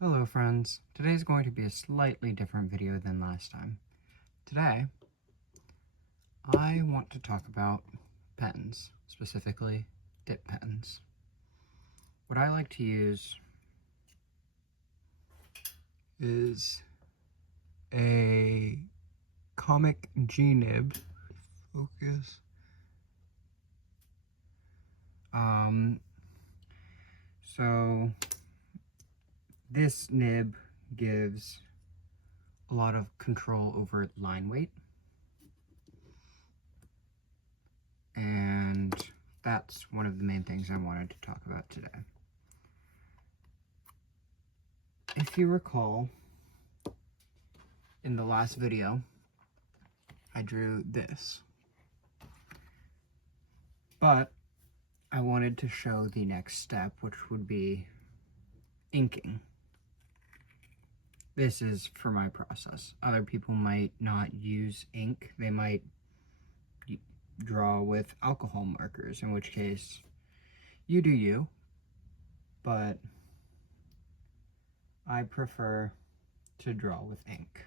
Hello friends, today's going to be a slightly different video than last time. Today, I want to talk about pens, specifically dip pens. What I like to use is a Comic G-nib. Focus. So this nib gives a lot of control over line weight, and that's one of the main things I wanted to talk about today. If you recall, in the last video, I drew this, but I wanted to show the next step, which would be inking. This is for my process. Other people might not use ink. They might draw with alcohol markers, in which case you do you, but I prefer to draw with ink.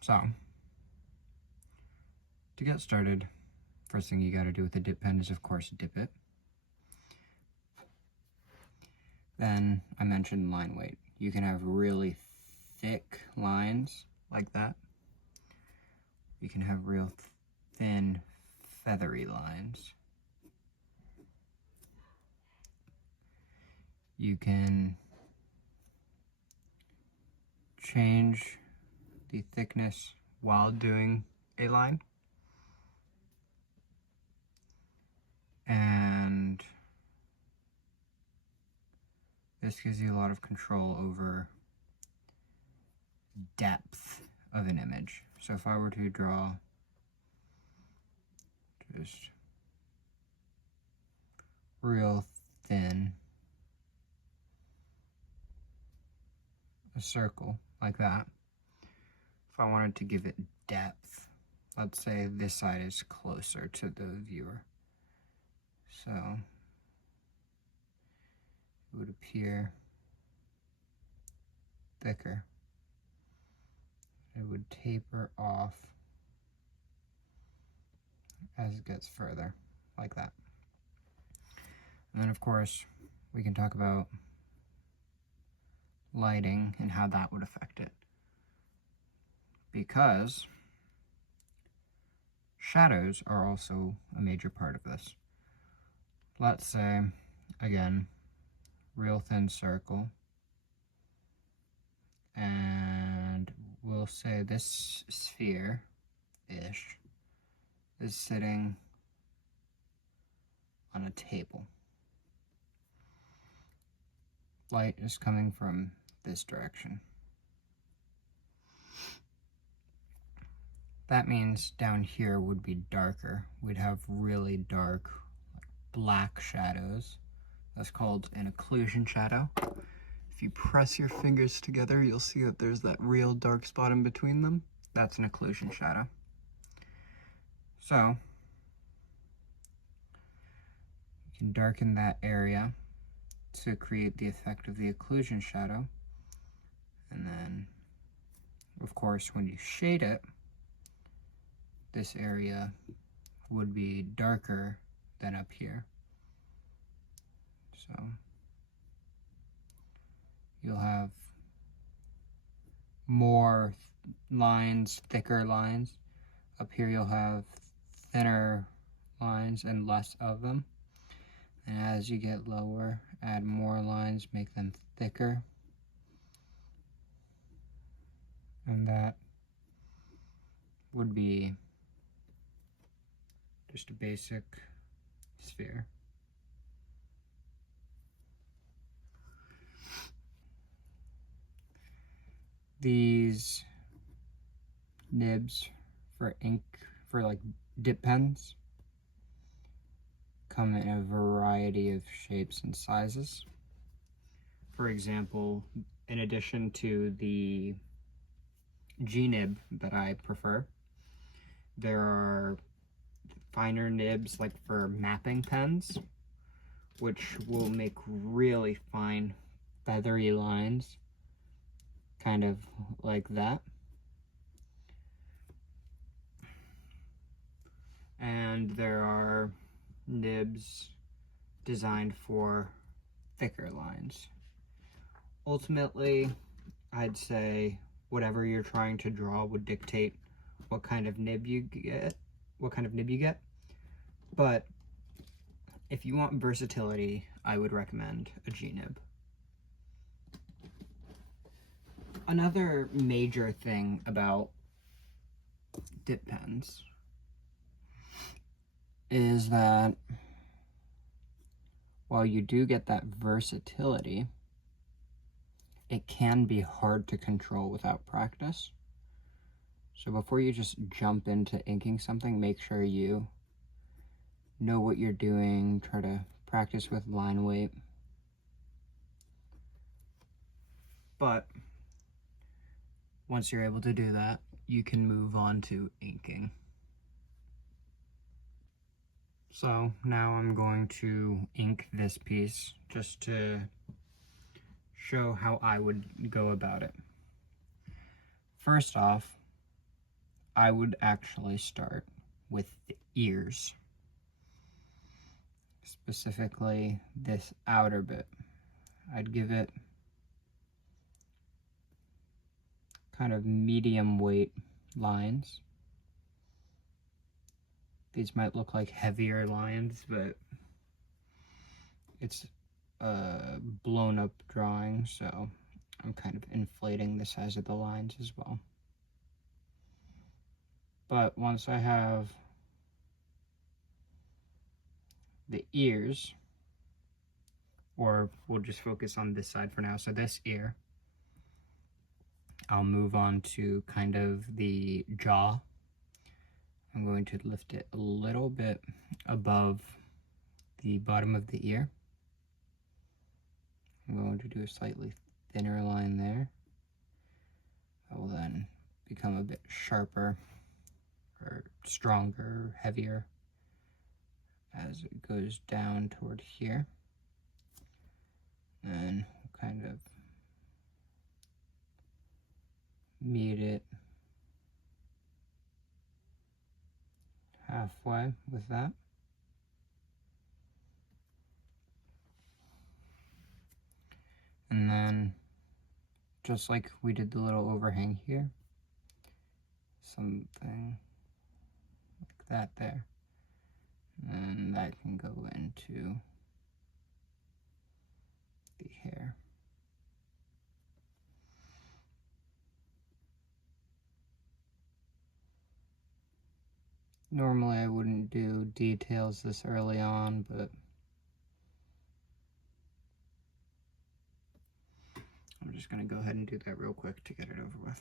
So, to get started, first thing you gotta do with a dip pen is, of course, dip it. Then I mentioned line weight. You can have really thick lines like that. You can have real thin, feathery lines. You can change the thickness while doing a line. And this gives you a lot of control over depth of an image. So if I were to draw just real thin, a circle like that, if I wanted to give it depth, let's say this side is closer to the viewer, so it would appear thicker. It would taper off as it gets further, like that. And then, of course, we can talk about lighting and how that would affect it, because shadows are also a major part of this. Let's say, again, real thin circle, and we'll say this sphere-ish is sitting on a table. Light is coming from this direction. That means down here would be darker. We'd have really dark, black shadows. That's called an occlusion shadow. If you press your fingers together, you'll see that there's that real dark spot in between them. That's an occlusion shadow. So, you can darken that area to create the effect of the occlusion shadow. And then, of course, when you shade it, this area would be darker than up here. So you'll have more lines, thicker lines. Up here you'll have thinner lines and less of them. And as you get lower, add more lines, make them thicker. And that would be just a basic sphere. These nibs for ink, for like dip pens, come in a variety of shapes and sizes. For example, in addition to the G-nib that I prefer, there are finer nibs like for mapping pens, which will make really fine feathery lines, kind of like that. And there are nibs designed for thicker lines. Ultimately, I'd say whatever you're trying to draw would dictate what kind of nib you get, But if you want versatility, I would recommend a G-nib. Another major thing about dip pens is that while you do get that versatility, it can be hard to control without practice. So before you just jump into inking something, make sure you know what you're doing, try to practice with line weight. But once you're able to do that, you can move on to inking. So now I'm going to ink this piece just to show how I would go about it. First off, I would actually start with the ears, specifically this outer bit. I'd give it kind of medium weight lines. These might look like heavier lines, but it's a blown up drawing, so I'm kind of inflating the size of the lines as well. But once I have the ears, or we'll just focus on this side for now, so this ear, I'll move on to kind of the jaw. I'm going to lift it a little bit above the bottom of the ear. I'm going to do a slightly thinner line there. That will then become a bit sharper or stronger, heavier as it goes down toward here. And we'll kind of meet it halfway with that. And then, just like we did the little overhang here, something like that there. And that can go into the hair. Normally I wouldn't do details this early on, but I'm just going to go ahead and do that real quick to get it over with.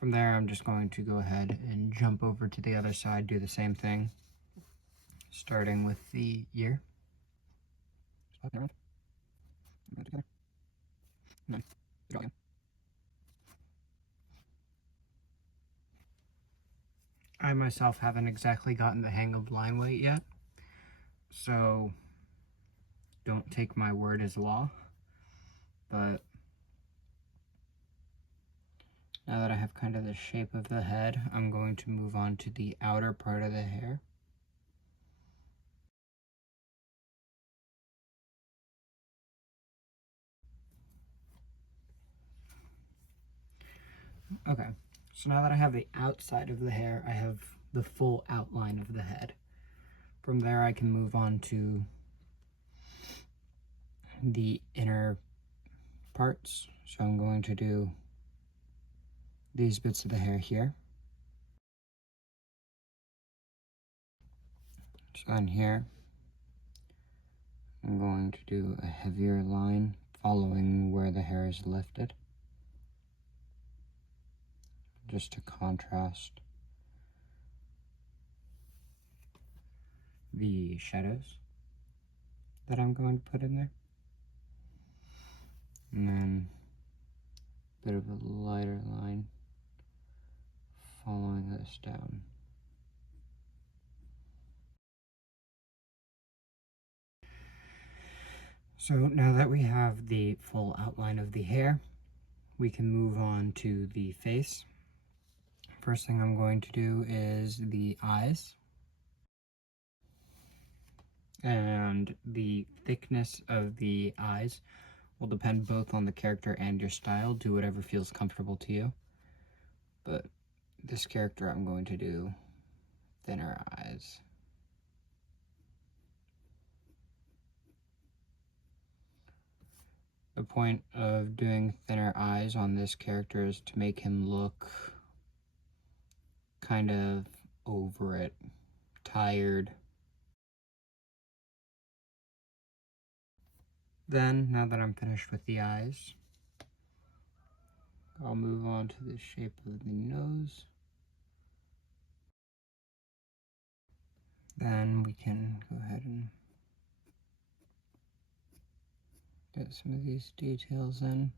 From there, I'm just going to go ahead and jump over to the other side, do the same thing, starting with the ear. I myself haven't exactly gotten the hang of line weight yet, so don't take my word as law, but now that I have kind of the shape of the head, I'm going to move on to the outer part of the hair. Okay, so now that I have the outside of the hair, I have the full outline of the head. From there, I can move on to the inner parts. So I'm going to do these bits of the hair here. So on here, I'm going to do a heavier line following where the hair is lifted, just to contrast the shadows that I'm going to put in there. And then a bit of a lighter line following this down. So now that we have the full outline of the hair, we can move on to the face. First thing I'm going to do is the eyes. And the thickness of the eyes will depend both on the character and your style. Do whatever feels comfortable to you. But this character, I'm going to do thinner eyes. The point of doing thinner eyes on this character is to make him look kind of over it, tired. Then, now that I'm finished with the eyes, I'll move on to the shape of the nose. Then we can go ahead and get some of these details in.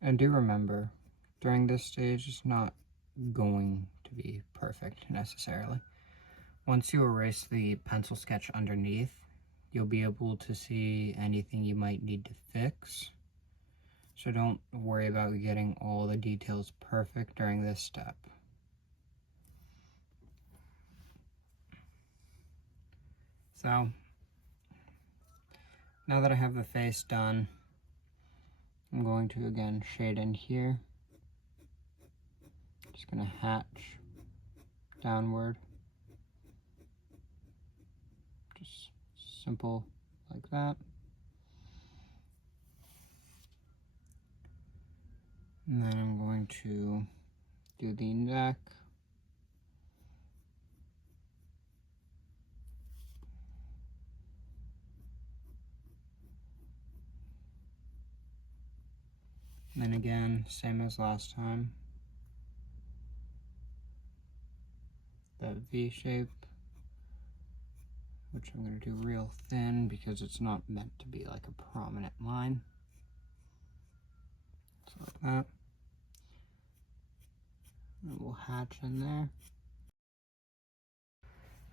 And do remember, during this stage, it's not going to be perfect necessarily. Once you erase the pencil sketch underneath, you'll be able to see anything you might need to fix. So don't worry about getting all the details perfect during this step. So, now that I have the face done, I'm going to again shade in here. Just gonna hatch downward. Just simple like that. And then I'm going to do the neck. And then again, same as last time. That V shape, which I'm going to do real thin because it's not meant to be like a prominent line. So like that. And we'll hatch in there.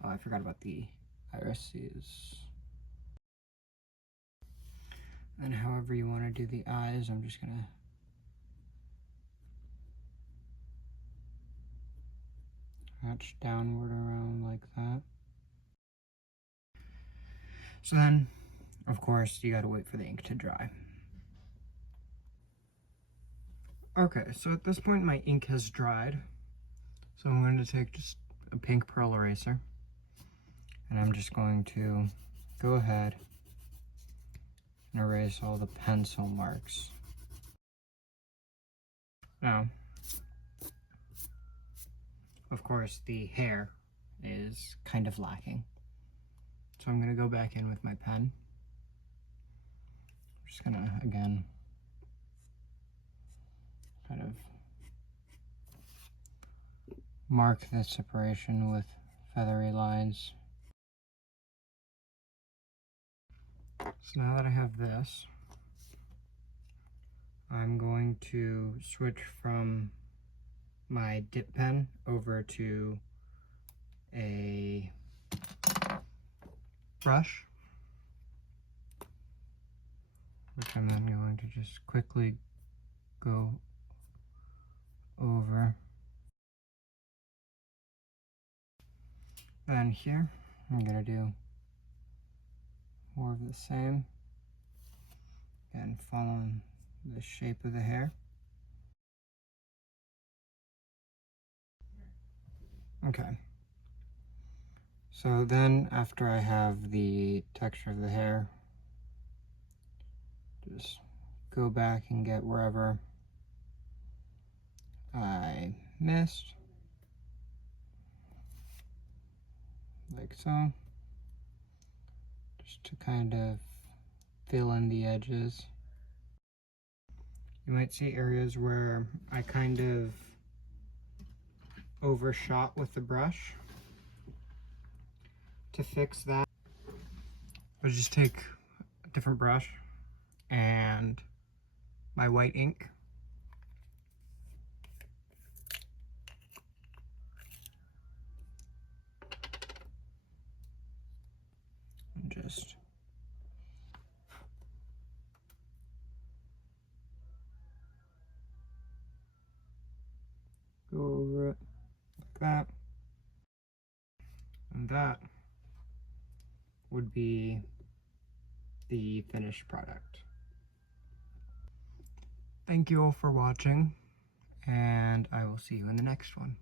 Oh, I forgot about the irises. And however you want to do the eyes, I'm just going to hatch downward around like that. So then, of course, you gotta wait for the ink to dry. Okay, so at this point my ink has dried. So I'm going to take just a pink pearl eraser, and I'm just going to go ahead and erase all the pencil marks. Now, of course, the hair is kind of lacking. So I'm going to go back in with my pen. I'm just going to, again, kind of mark the separation with feathery lines. So now that I have this, I'm going to switch from my dip pen over to a brush, which I'm then going to just quickly go over. Then here, I'm going to do more of the same, and following the shape of the hair. Okay. So then, after I have the texture of the hair, just go back and get wherever I missed, like so, just to kind of fill in the edges. You might see areas where I kind of overshot with the brush. To fix that, I'll just take a different brush and my white ink, just go over it like that. And that would be the finished product. Thank you all for watching, and I will see you in the next one.